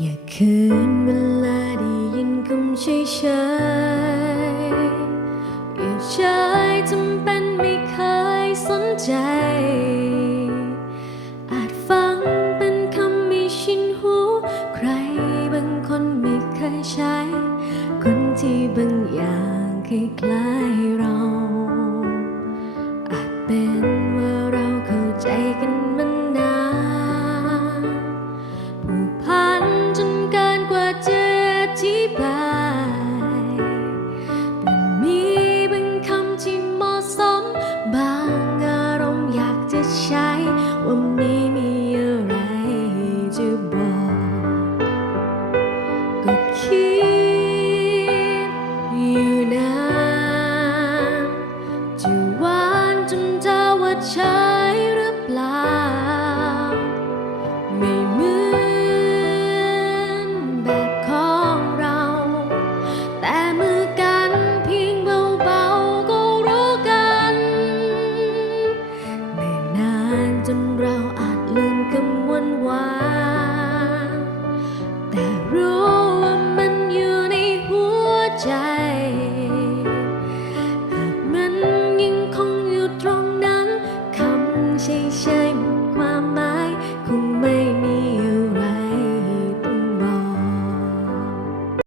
อย่าคืนเวลาได้ยินคำเฉยเฉยๆอย่าใช้ทำเป็นไม่เคยสนใจ อาจฟังเป็นคำไม่ชินหู ใครบางคนไม่เคยใช้ คนที่บางอย่างคล้ายๆเรา วันนี้มีอะไรจะบอก ก็คิดอยู่นานจะหวานจนเธอว่าใช่หรือเปล่า ไม่เหมือนแบบของเรา แต่เมื่อ 摘